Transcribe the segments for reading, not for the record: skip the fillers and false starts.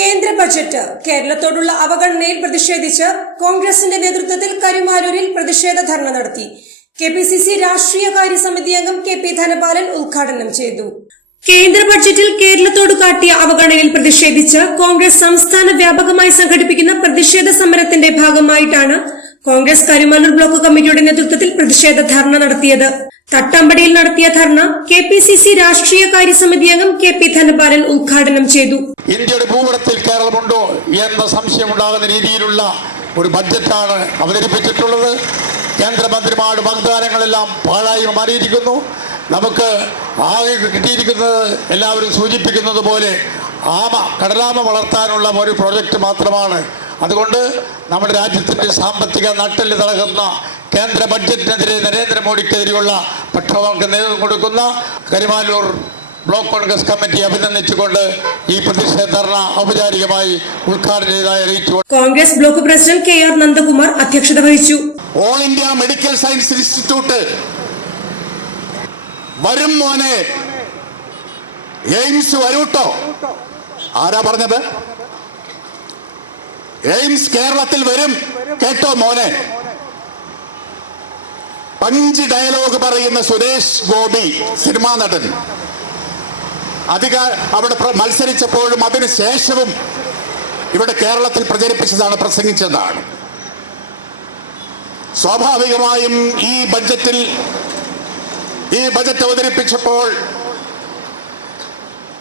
കേന്ദ്ര ബജറ്റ് കേരളത്തോടുള്ള അവഗണനയിൽ പ്രതിഷേധിച്ച് കോൺഗ്രസിന്റെ നേതൃത്വത്തിൽ കരുമാരൂരിൽ പ്രതിഷേധ ധർണ നടത്തി. കെപിസിസി രാഷ്ട്രീയകാര്യ സമിതി അംഗം KP ധനപാലൻ ഉദ്ഘാടനം ചെയ്തു. കേന്ദ്ര ബജറ്റിൽ കേരളത്തോട് കാട്ടിയ അവഗണനയിൽ പ്രതിഷേധിച്ച് കോൺഗ്രസ് സംസ്ഥാന വ്യാപകമായി സംഘടിപ്പിക്കുന്ന പ്രതിഷേധ സമരത്തിന്റെ ഭാഗമായിട്ടാണ് കോൺഗ്രസ് കരുമാരൂർ ബ്ലോക്ക് കമ്മിറ്റിയുടെ നേതൃത്വത്തിൽ പ്രതിഷേധ ധർണ നടത്തിയത്. തട്ടമ്പടിയിൽ നടത്തിയ ധർണ കെപിസിസി രാഷ്ട്രീയകാര്യ സമിതി അംഗം KP ധനപാലൻ ഉദ്ഘാടനം ചെയ്തു. ഇന്ത്യയുടെ ഭൂപടത്തിൽ കേരളമുണ്ടോ എന്ന സംശയമുണ്ടാകുന്ന രീതിയിലുള്ള ഒരു ബഡ്ജറ്റാണ് അവതരിപ്പിച്ചിട്ടുള്ളത്. കേന്ദ്രമന്ത്രിമാരുടെ വാഗ്ദാനങ്ങളെല്ലാം പാഴായി മാറിയിരിക്കുന്നു. നമുക്ക് ആകെ കിട്ടിയിരിക്കുന്നത് എല്ലാവരും സൂചിപ്പിക്കുന്നത് പോലെ കടലാമ വളർത്താനുള്ള ഒരു പ്രോജക്റ്റ് മാത്രമാണ്. അതുകൊണ്ട് നമ്മുടെ രാജ്യത്തിൻ്റെ സാമ്പത്തിക നട്ടെല്ല് തളകുന്ന കേന്ദ്ര ബഡ്ജറ്റിനെതിരെ നരേന്ദ്രമോദിക്കെതിരെയുള്ള പ്രക്ഷോഭങ്ങൾക്ക് നേതൃത്വം കൊടുക്കുന്ന കരുമാരൂർ ബ്ലോക്ക് കോൺഗ്രസ് കമ്മിറ്റി അഭിനന്ദിച്ചുകൊണ്ട് ഈ പ്രതിഷേധ ധർണ ഔപചാരികമായി ഉദ്ഘാടനം ചെയ്തതായി അറിയിച്ചു. Congress block president KR Nandakumar അധ്യക്ഷത വഹിച്ചു. All India medical science institute വരും മോനെ, എയിംസ് വരൂട്ടോ. ആരാ പറഞ്ഞത്? എയിംസ് കേരളത്തിൽ വരും കേട്ടോ മോനെ. പഞ്ച് ഡയലോഗ് പറയുന്ന സുരേഷ് ഗോപി സിനിമാ നടൻ അവിടെ മത്സരിച്ചപ്പോഴും അതിനു ശേഷവും ഇവിടെ കേരളത്തിൽ പ്രചരിപ്പിച്ചതാണ്, പ്രസംഗിച്ചതാണ്. സ്വാഭാവികമായും ഈ ബജറ്റ് അവതരിപ്പിച്ചപ്പോൾ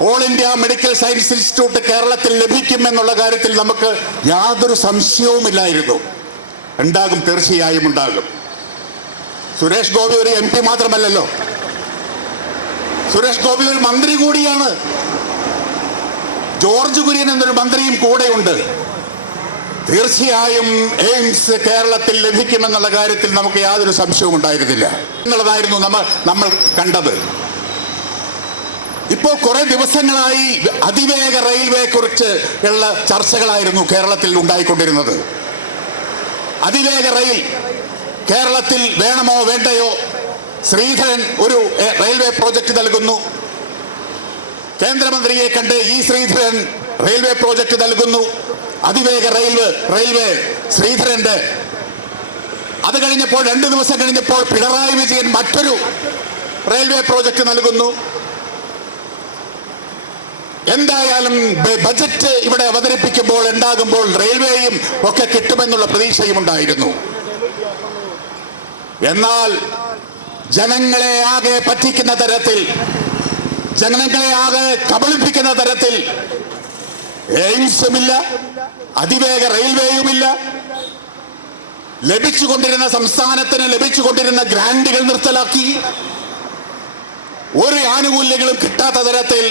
all India medical science institute കേരളത്തിൽ ലഭിക്കുമെന്നുള്ള കാര്യത്തിൽ നമുക്ക് യാതൊരു സംശയവുമില്ലായിരുന്നു. ഉണ്ടാകും, തീർച്ചയായും ഉണ്ടാകും. സുരേഷ് ഗോപി ഒരു MP മാത്രമല്ലല്ലോ, സുരേഷ് ഗോപി ഒരു മന്ത്രി കൂടിയാണ്. ജോർജ് കുര്യൻ എന്നൊരു മന്ത്രിയും കൂടെയുണ്ട്. തീർച്ചയായും എയിംസ് കേരളത്തിൽ ലഭിക്കുമെന്നുള്ള കാര്യത്തിൽ നമുക്ക് യാതൊരു സംശയവും ഉണ്ടായിരുന്നില്ല എന്നുള്ളതായിരുന്നു നമ്മൾ കണ്ടത്. ഇപ്പോൾ കുറെ ദിവസങ്ങളായി അതിവേഗ റെയിൽവേ കുറിച്ച് ഉള്ള ചർച്ചകളായിരുന്നു കേരളത്തിൽ ഉണ്ടായിക്കൊണ്ടിരുന്നത്. അതിവേഗ റെയിൽ കേരളത്തിൽ വേണമോ വേണ്ടയോ? ശ്രീധരൻ ഒരു റെയിൽവേ പ്രോജക്റ്റ് നൽകുന്നു. കേന്ദ്രമന്ത്രിയെ കണ്ട് ശ്രീധരൻ റെയിൽവേ പ്രോജക്റ്റ് നൽകുന്നു. അതിവേഗ റെയിൽവേ ശ്രീധരന്റെ. അത് കഴിഞ്ഞപ്പോൾ 2 ദിവസം കഴിഞ്ഞപ്പോൾ പിണറായി വിജയൻ മറ്റൊരു റെയിൽവേ പ്രോജക്റ്റ് നൽകുന്നു. എന്തായാലും ബജറ്റ് ഇവിടെ അവതരിപ്പിക്കുമ്പോൾ ഉണ്ടാകുമ്പോൾ റെയിൽവേയും ഒക്കെ കിട്ടുമെന്നുള്ള പ്രതീക്ഷയും ഉണ്ടായിരുന്നു. എന്നാൽ ജനങ്ങളെ ആകെ പറ്റിക്കുന്ന തരത്തിൽ, ജനങ്ങളെ ആകെ കബളിപ്പിക്കുന്ന തരത്തിൽ എയിംസുമില്ല, അതിവേഗ റെയിൽവേയുമില്ല. സംസ്ഥാനത്തിന് ലഭിച്ചുകൊണ്ടിരുന്ന ഗ്രാന്റുകൾ നിർത്തലാക്കി. ഒരു ആനുകൂല്യങ്ങളും കിട്ടാത്ത തരത്തിൽ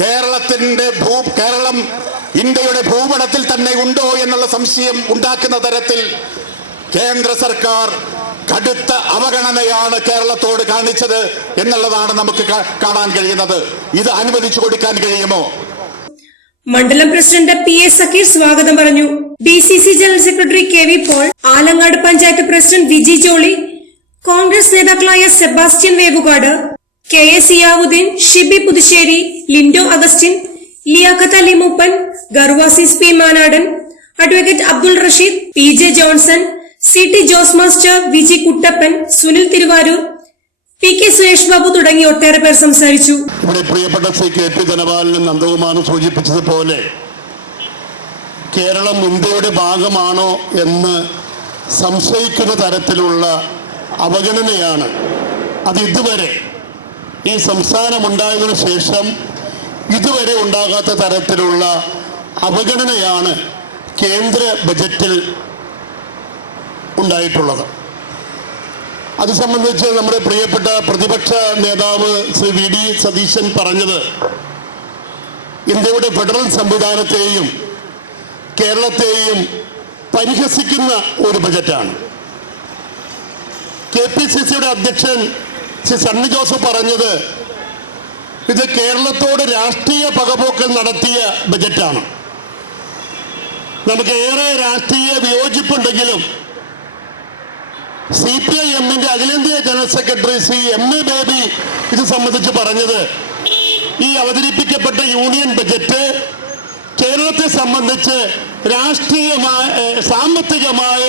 കേരളം ഇന്ത്യയുടെ ഭൂപടത്തിൽ തന്നെ ഉണ്ടോ എന്നുള്ള സംശയം ഉണ്ടാക്കുന്ന തരത്തിൽ കേന്ദ്ര സർക്കാർ കടുത്ത അവഗണനയാണ് കേരളത്തോട് കാണിച്ചത് എന്നുള്ളതാണ് നമുക്ക് കാണാൻ കഴിയുന്നത്. ഇത് അനുവദിച്ചു കൊടുക്കാൻ കഴിയുമോ? മണ്ഡലം പ്രസിഡന്റ് PA സക്കീർ സ്വാഗതം പറഞ്ഞു. DCC general secretary KV Paul, Alangad panchayat president Viji Jolly, Congress നേതാക്കളായ Sebastian Vevukad, KA Ziyauddin, Shibi Puthussery, Lindo Augustine, Liyaqat Ali Moopan, Gervasis P Manadan, advocate Abdul Rasheed, PJ Johnson, CT Jose master, VG Kuttappan, Sunil Thiruvarur, PK Suresh Babu തുടങ്ങി ഒട്ടേറെ പേർ സംസാരിച്ചു. ഇവിടെ പ്രിയപ്പെട്ട KP ധനപാലനും നന്ദകുമാറും സൂചിപ്പിച്ചതുപോലെ കേരളം ഇന്ത്യയുടെ ഭാഗമാണോ എന്ന് സംശയിക്കുന്ന തരത്തിലുള്ള അവഗണനയാണ് അത് ഇതുവരെ ഈ സംസ്ഥാനമുണ്ടായതിനു ശേഷം ഇതുവരെ ഉണ്ടാകാത്ത തരത്തിലുള്ള അവഗണനയാണ് കേന്ദ്ര ബജറ്റിൽ ഉണ്ടായിട്ടുള്ളത്. അത് സംബന്ധിച്ച് നമ്മുടെ പ്രിയപ്പെട്ട പ്രതിപക്ഷ നേതാവ് ശ്രീ VD സതീശൻ പറഞ്ഞത് ഇന്ത്യയുടെ ഫെഡറൽ സംവിധാനത്തെയും കേരളത്തെയും പരിഹസിക്കുന്ന ഒരു ബജറ്റാണ്. KPCCയുടെ അധ്യക്ഷൻ ശ്രീ സണ്ണി ജോസഫ് പറഞ്ഞത് ഇത് കേരളത്തോട് രാഷ്ട്രീയ പകപോക്കൽ നടത്തിയ ബജറ്റാണ്. നമുക്ക് ഏറെ രാഷ്ട്രീയ വിയോജിപ്പുണ്ടെങ്കിലും CPIM-ന്റെ അഖിലേന്ത്യാ general secretary Shri MA baby ഇത് സംബന്ധിച്ച് പറഞ്ഞത് ഈ അവതരിപ്പിക്കപ്പെട്ട യൂണിയൻ ബജറ്റ് കേരളത്തെ സംബന്ധിച്ച് രാഷ്ട്രീയമായ സാമ്പത്തികമായ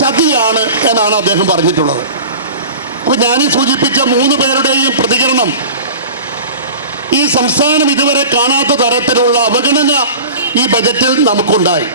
ചതിയാണ് എന്നാണ് അദ്ദേഹം പറഞ്ഞിട്ടുള്ളത്. അപ്പൊ ഞാനീ സൂചിപ്പിച്ച 3 പേരുടെയും പ്രതികരണം ഈ സംസ്ഥാനം ഇതുവരെ കാണാത്ത തരത്തിലുള്ള അവഗണന ഈ ബജറ്റിൽ നമുക്കുണ്ടായി.